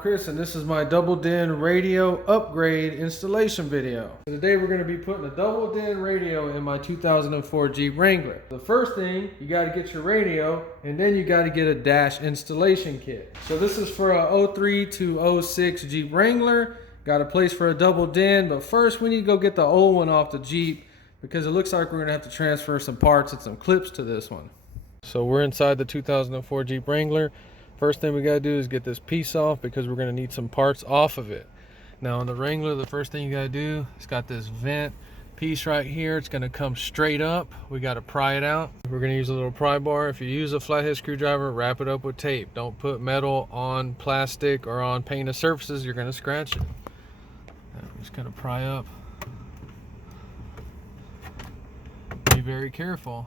Chris, and this is my double din radio upgrade installation video. So today we're going to be putting a double din radio in my 2004 Jeep Wrangler. The first thing, you got to get your radio, and then you got to get a dash installation kit. So this is for a 03 to 06 Jeep Wrangler. Got a place for a double din, but first we need to go get the old one off the Jeep because it looks like we're going to have to transfer some parts and some clips to this one. So we're inside the 2004 Jeep Wrangler. First thing we got to do is get this piece off because we're going to need some parts off of it. Now on the Wrangler, the first thing you got to do, it's got this vent piece right here. It's going to come straight up. We got to pry it out. We're going to use a little pry bar. If you use a flathead screwdriver, wrap it up with tape. Don't put metal on plastic or on painted surfaces. You're going to scratch it. I'm just going to pry up. Be very careful.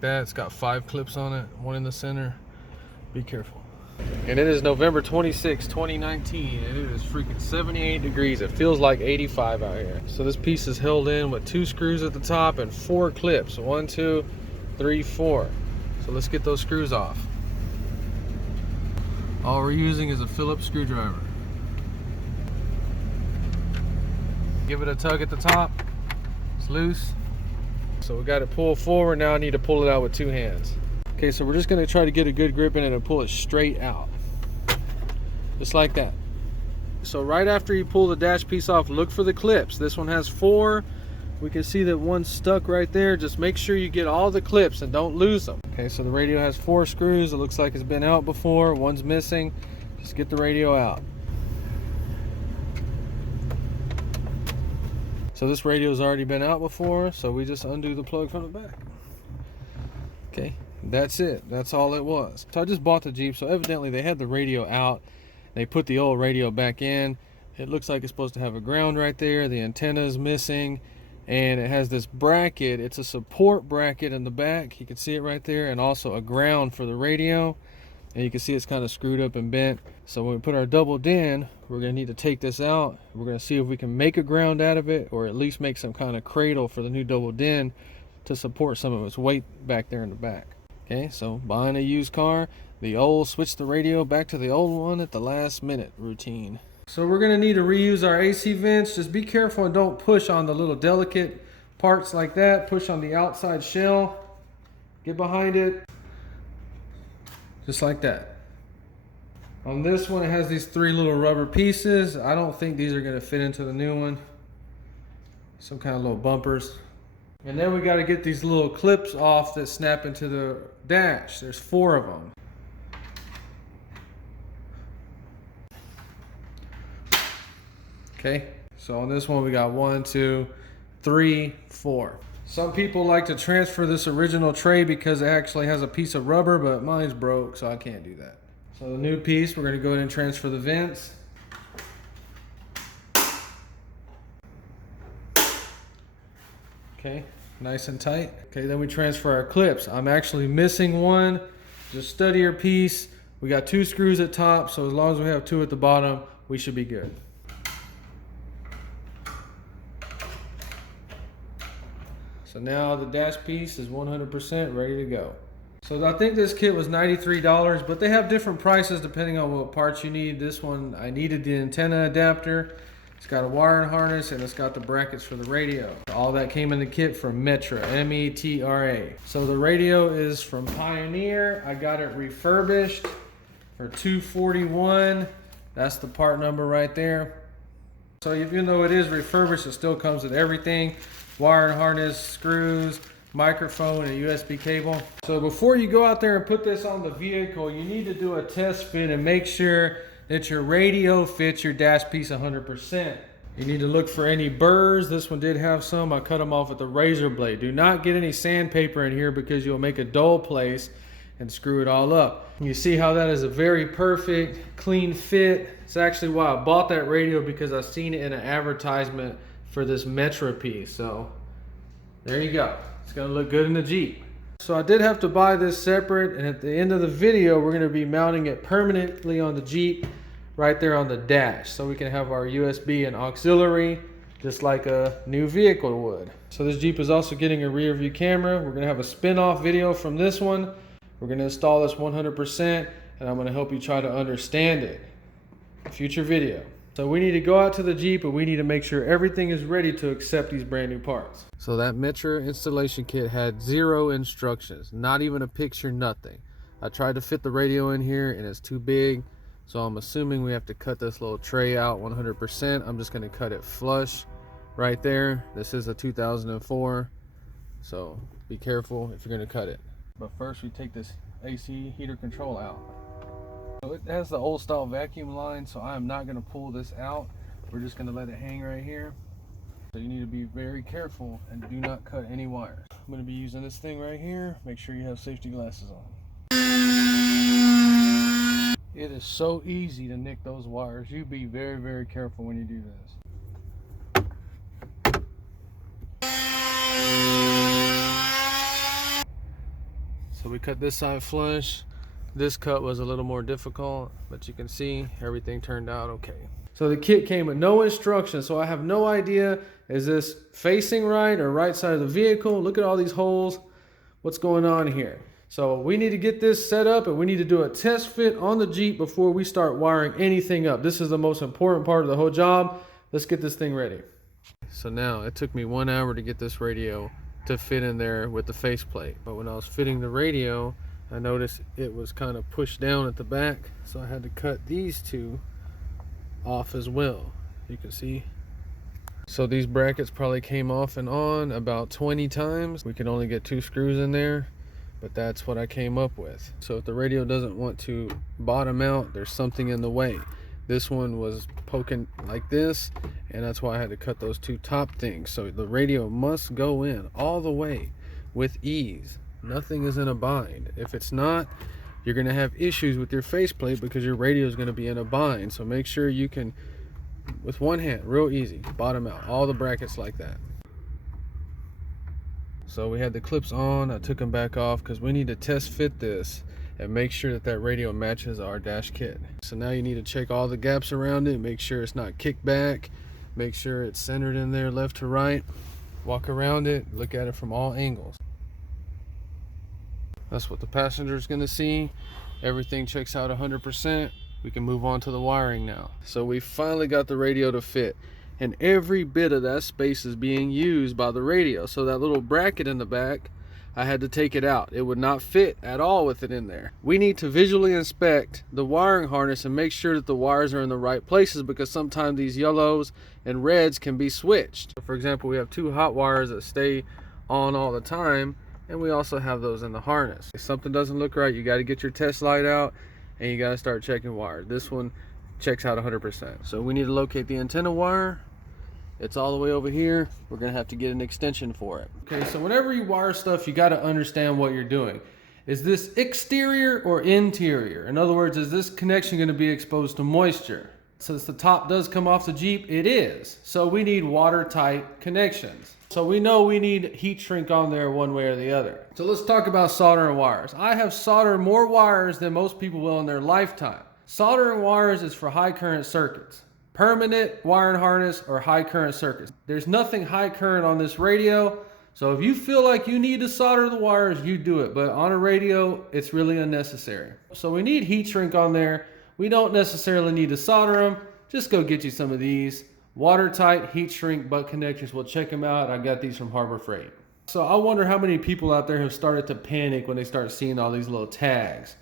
It's got 5 clips on it, one in the center. Be careful. And it is November 26, 2019, and it is freaking 78 degrees. It feels like 85 out here. So this piece is held in with 2 screws at the top and 4 clips. 1, 2, 3, 4. So let's get those screws off. All we're using is a Phillips screwdriver. Give it a tug at the top. It's loose. So we got it pulled forward. Now I need to pull it out with 2 hands. Okay, so we're just going to try to get a good grip in it and pull it straight out. Just like that. So right after you pull the dash piece off, look for the clips. This one has 4. We can see that one's stuck right there. Just make sure you get all the clips and don't lose them. Okay, so the radio has 4 screws. It looks like it's been out before. One's missing. Just get the radio out. So this radio's already been out before, so we just undo the plug from the back. Okay, that's it. That's all it was. So I just bought the Jeep, so evidently they had the radio out. They put the old radio back in. It looks like it's supposed to have a ground right there. The antenna is missing, and it has this bracket. It's a support bracket in the back. You can see it right there, and also a ground for the radio. And you can see it's kind of screwed up and bent. So when we put our double din, we're going to need to take this out. We're going to see if we can make a ground out of it, or at least make some kind of cradle for the new double din to support some of its weight back there in the back. Okay, so buying a used car, the old, switch the radio back to the old one at the last minute routine. So we're going to need to reuse our AC vents. Just be careful and don't push on the little delicate parts like that. Push on the outside shell. Get behind it. Just like that. On this one, it has these 3 little rubber pieces. I don't think these are going to fit into the new one. Some kind of little bumpers. And then we got to get these little clips off that snap into the dash. There's 4 of them. Okay, so on this one we got 1, 2, 3, 4. Some people like to transfer this original tray because it actually has a piece of rubber, but mine's broke, so I can't do that. So the new piece, we're going to go ahead and transfer the vents. Okay, nice and tight. Okay, then we transfer our clips. I'm actually missing one. Just study your piece. We got 2 screws at top, so as long as we have 2 at the bottom, we should be good. So now the dash piece is 100% ready to go. So I think this kit was $93, but they have different prices depending on what parts you need. This one, I needed the antenna adapter. It's got a wiring harness, and it's got the brackets for the radio. All that came in the kit from Metra, M-E-T-R-A. So the radio is from Pioneer. I got it refurbished for $241. That's the part number right there. So even though it is refurbished, it still comes with everything. Wiring harness, screws, microphone, and USB cable. So before you go out there and put this on the vehicle, you need to do a test fit and make sure that your radio fits your dash piece 100%. You need to look for any burrs. This one did have some. I cut them off with a razor blade. Do not get any sandpaper in here because you'll make a dull place and screw it all up. You see how that is a very perfect, clean fit. It's actually why I bought that radio, because I've seen it in an advertisement for this Metra piece. So there you go. It's gonna look good in the Jeep. So I did have to buy this separate, and at the end of the video we're gonna be mounting it permanently on the Jeep right there on the dash, so we can have our USB and auxiliary just like a new vehicle would. So this Jeep is also getting a rear view camera. We're gonna have a spin-off video from this one. We're gonna install this 100%, and I'm gonna help you try to understand it. Future video. So we need to go out to the Jeep and we need to make sure everything is ready to accept these brand new parts. So that Metra installation kit had 0 instructions, not even a picture, nothing. I tried to fit the radio in here and it's too big. So I'm assuming we have to cut this little tray out 100%. I'm just gonna cut it flush right there. This is a 2004. So be careful if you're gonna cut it. But first we take this AC heater control out. So it has the old style vacuum line, so I am not going to pull this out. We're just going to let it hang right here. So you need to be very careful and do not cut any wires. I'm going to be using this thing right here. Make sure you have safety glasses on. It is so easy to nick those wires. You be very, very careful when you do this. So we cut this side flush. This cut was a little more difficult, but you can see everything turned out okay. So the kit came with no instructions, so I have no idea, is this facing right or right side of the vehicle? Look at all these holes. What's going on here? So we need to get this set up and we need to do a test fit on the Jeep before we start wiring anything up. This is the most important part of the whole job. Let's get this thing ready. So now it took me 1 hour to get this radio to fit in there with the faceplate. But when I was fitting the radio, I noticed it was kind of pushed down at the back, so I had to cut these two off as well. You can see. So these brackets probably came off and on about 20 times. We could only get 2 screws in there, but that's what I came up with. So if the radio doesn't want to bottom out, there's something in the way. This one was poking like this, and that's why I had to cut those 2 top things. So the radio must go in all the way with ease. Nothing is in a bind. If it's not, you're going to have issues with your faceplate because your radio is going to be in a bind. So make sure you can, with one hand, real easy, bottom out all the brackets like that. So we had the clips on. I took them back off because we need to test fit this and make sure that that radio matches our dash kit. So now you need to check all the gaps around it, make sure it's not kicked back, make sure it's centered in there left to right. Walk around it, look at it from all angles. That's what the passenger is going to see. Everything checks out 100%. We can move on to the wiring now. So we finally got the radio to fit, and every bit of that space is being used by the radio. So that little bracket in the back, I had to take it out. It would not fit at all with it in there. We need to visually inspect the wiring harness and make sure that the wires are in the right places, because sometimes these yellows and reds can be switched. For example, we have 2 hot wires that stay on all the time, and we also have those in the harness. If something doesn't look right, you got to get your test light out and you got to start checking wires. This one checks out 100%. So we need to locate the antenna wire. It's all the way over here. We're gonna have to get an extension for it. Okay, so whenever you wire stuff, you got to understand what you're doing. Is this exterior or interior? In other words, is this connection going to be exposed to moisture? Since the top does come off the Jeep, it is. So we need watertight connections. So we know we need heat shrink on there one way or the other. So let's talk about soldering wires. I have soldered more wires than most people will in their lifetime. Soldering wires is for high current circuits. Permanent wiring harness or high current circuits. There's nothing high current on this radio. So if you feel like you need to solder the wires, you do it. But on a radio, it's really unnecessary. So we need heat shrink on there. We don't necessarily need to solder them. Just go get you some of these. Watertight heat shrink butt connectors. We'll check them out. I got these from Harbor Freight. So I wonder how many people out there have started to panic when they start seeing all these little tags.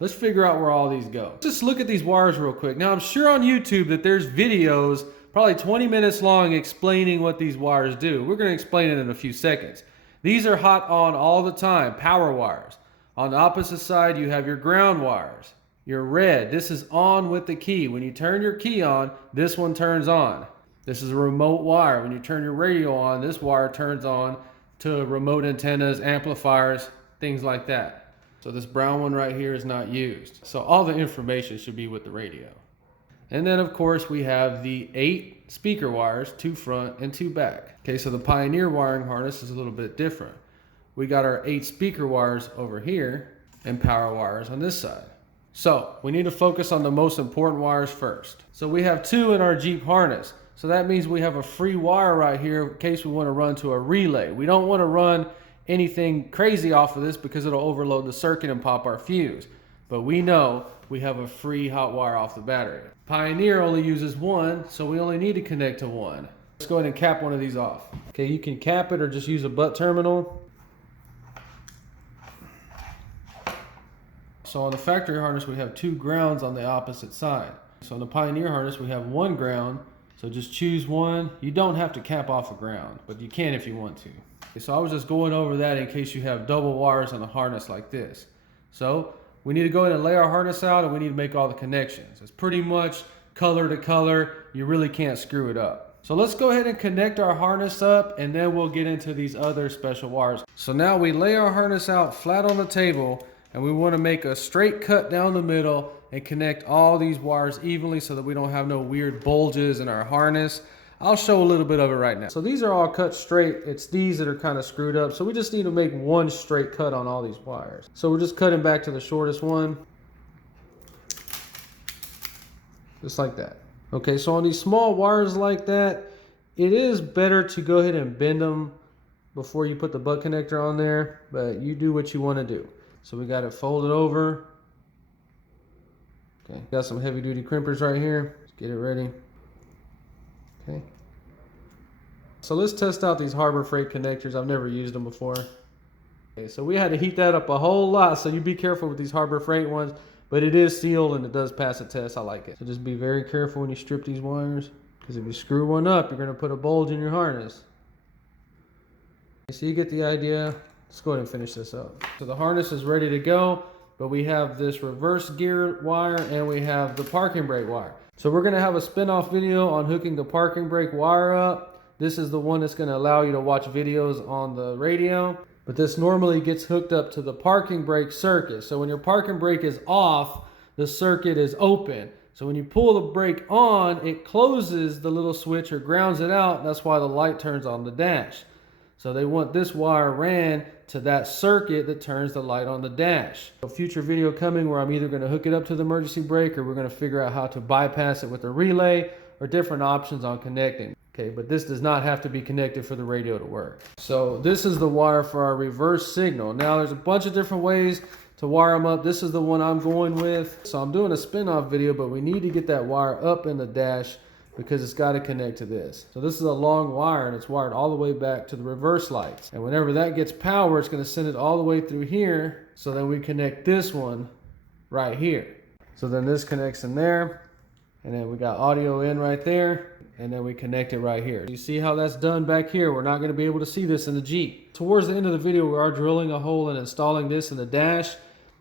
Let's figure out where all these go. Just look at these wires real quick. Now I'm sure on YouTube that there's videos probably 20 minutes long explaining what these wires do. We're going to explain it in a few seconds. These are hot on all the time, power wires. On the opposite side, you have your ground wires. Your red, this is on with the key. When you turn your key on, this one turns on. This is a remote wire. When you turn your radio on, this wire turns on to remote antennas, amplifiers, things like that. So this brown one right here is not used. So all the information should be with the radio. And then of course we have the 8 speaker wires, 2 front and 2 back. Okay, so the Pioneer wiring harness is a little bit different. We got our 8 speaker wires over here and power wires on this side. So we need to focus on the most important wires first. So we have 2 in our Jeep harness. So that means we have a free wire right here in case we want to run to a relay. We don't want to run anything crazy off of this because it'll overload the circuit and pop our fuse. But we know we have a free hot wire off the battery. Pioneer only uses one, so we only need to connect to one. Let's go ahead and cap one of these off. Okay, you can cap it or just use a butt terminal. So on the factory harness, we have 2 grounds on the opposite side. So on the Pioneer harness, we have 1 ground. So just choose one. You don't have to cap off a ground, but you can if you want to. Okay, so I was just going over that in case you have double wires on a harness like this. So we need to go ahead and lay our harness out, and we need to make all the connections. It's pretty much color to color. You really can't screw it up. So let's go ahead and connect our harness up, and then we'll get into these other special wires. So now we lay our harness out flat on the table, and we want to make a straight cut down the middle and connect all these wires evenly so that we don't have no weird bulges in our harness. I'll show a little bit of it right now. So these are all cut straight. It's these that are kind of screwed up. So we just need to make one straight cut on all these wires. So we're just cutting back to the shortest one. Just like that. Okay, so on these small wires like that, it is better to go ahead and bend them before you put the butt connector on there, but you do what you want to do. So we got it folded over. Okay, got some heavy duty crimpers right here. Let's get it ready. Okay. So let's test out these Harbor Freight connectors. I've never used them before. Okay, so we had to heat that up a whole lot, so you be careful with these Harbor Freight ones, but it is sealed and it does pass a test. I like it. So just be very careful when you strip these wires, because if you screw one up, you're going to put a bulge in your harness. Okay, so you get the idea. Let's go ahead and finish this up. So the harness is ready to go, but we have this reverse gear wire and we have the parking brake wire. So we're gonna have a spin-off video on hooking the parking brake wire up. This is the one that's gonna allow you to watch videos on the radio, but this normally gets hooked up to the parking brake circuit. So when your parking brake is off, the circuit is open. So when you pull the brake on, it closes the little switch or grounds it out. That's why the light turns on the dash. So they want this wire ran to that circuit that turns the light on the dash. A future video coming where I'm either going to hook it up to the emergency brake, or we're going to figure out how to bypass it with a relay, or different options on connecting. Okay, but this does not have to be connected for the radio to work. So this is the wire for our reverse signal. Now there's a bunch of different ways to wire them up. This is the one I'm going with. So I'm doing a spin-off video, but we need to get that wire up in the dash because it's got to connect to this. So this is a long wire and it's wired all the way back to the reverse lights. And whenever that gets power, it's going to send it all the way through here. So then we connect this one right here. So then this connects in there. And then we got audio in right there. And then we connect it right here. You see how that's done back here? We're not going to be able to see this in the Jeep. Towards the end of the video, we are drilling a hole and installing this in the dash.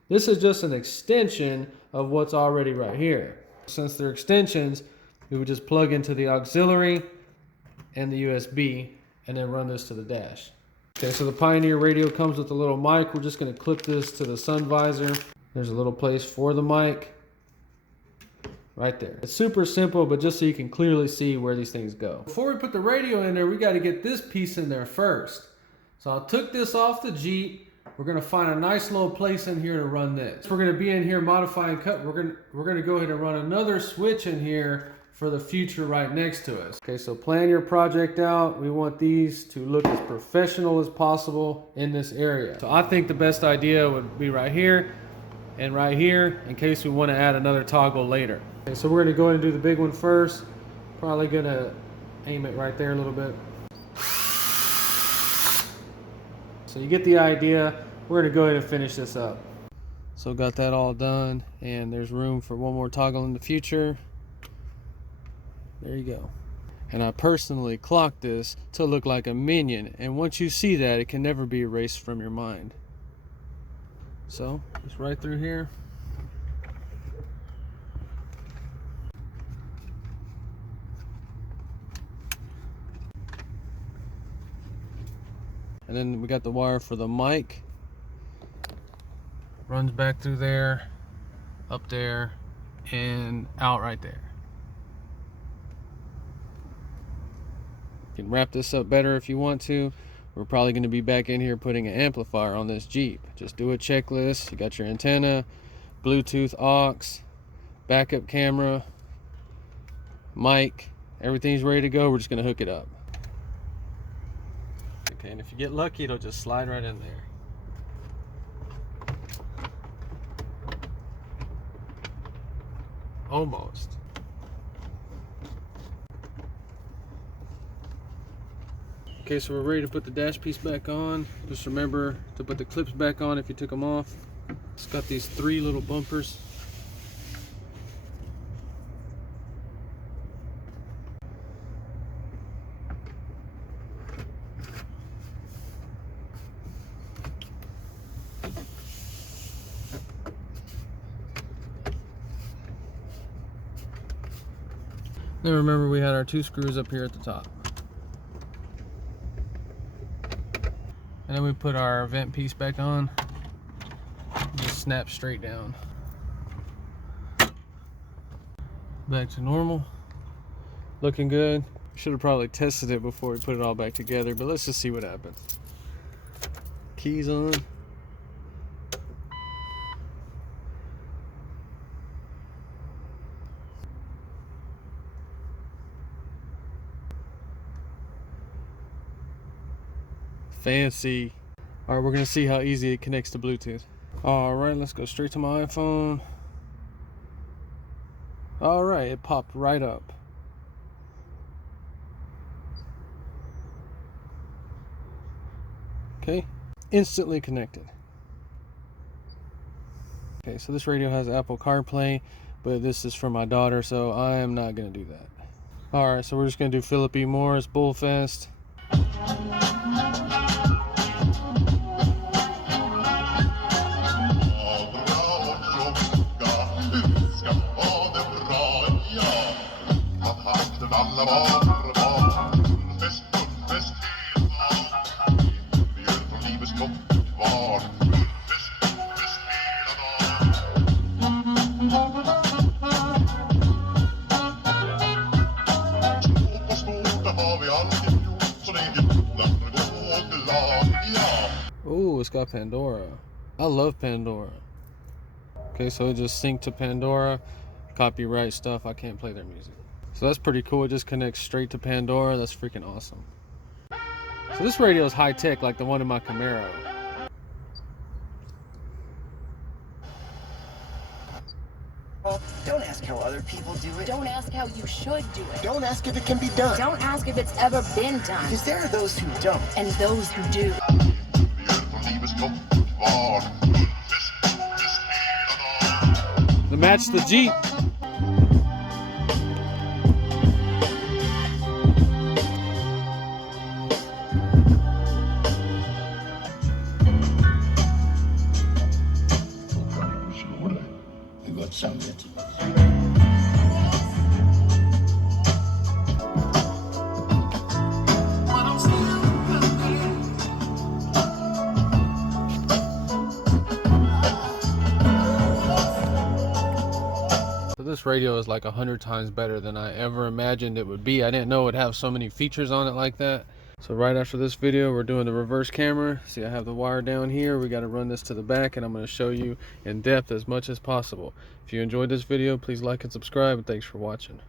This is just an extension of what's already right here. Since they're extensions, we would just plug into the auxiliary and the USB and then run this to the dash. Okay, so the Pioneer radio comes with a little mic. We're just going to clip this to the sun visor. There's a little place for the mic right there. It's super simple, but just so you can clearly see where these things go. Before we put the radio in there, we got to get this piece in there first. So I took this off the Jeep. We're going to find a nice little place in here to run this. We're going to be in here modifying cut. We're going to go ahead and run another switch in here for the future right next to us. Okay, so plan your project out. We want these to look as professional as possible in this area. So I think the best idea would be right here and right here in case we want to add another toggle later. Okay, so we're going to go ahead and do the big one first. Probably going to aim it right there a little bit. So you get the idea. We're going to go ahead and finish this up. So got that all done, and there's room for one more toggle in the future. There you go. And I personally clocked this to look like a minion, and once you see that, it can never be erased from your mind. So just right through here. And then we got the wire for the mic. Runs back through there, up there, and out right there. You can wrap this up better if you want to. We're probably going to be back in here putting an amplifier on this Jeep. Just do a checklist. You got your antenna, Bluetooth aux, backup camera, mic, Everything's ready to go. We're just gonna hook it up. Okay, and if you get lucky, it'll just slide right in there. Almost. Okay, so we're ready to put the dash piece back on. Just remember to put the clips back on if you took them off. It's got these 3 little bumpers. Then remember we had our 2 screws up here at the top. And then we put our vent piece back on. Just snap straight down. Back to normal. Looking good. Should have probably tested it before we put it all back together, but let's just see what happens. Keys on. Fancy. All right, we're gonna see how easy it connects to Bluetooth. All right, let's go straight to my iPhone. All right, it popped right up. Okay, instantly connected. Okay, so this radio has Apple CarPlay, but this is for my daughter, so I am not gonna do that. All right, so we're just gonna do Philip E. Morris, Bullfest. Oh, it's got Pandora. I love Pandora. Okay, so it just synced to Pandora. Copyright stuff, I can't play their music. So that's pretty cool. It just connects straight to Pandora. That's freaking awesome. So this radio is high tech, like the one in my Camaro. Don't ask how other people do it. Don't ask how you should do it. Don't ask if it can be done. Don't ask if it's ever been done. Because there are those who don't. And those who do. To match the Jeep. This radio is like 100 times better than I ever imagined it would be. I didn't know it would have so many features on it like that. So right after this video, we're doing the reverse camera. See, I have the wire down here. We got to run this to the back, and I'm going to show you in depth as much as possible. If you enjoyed this video, please like and subscribe, and thanks for watching.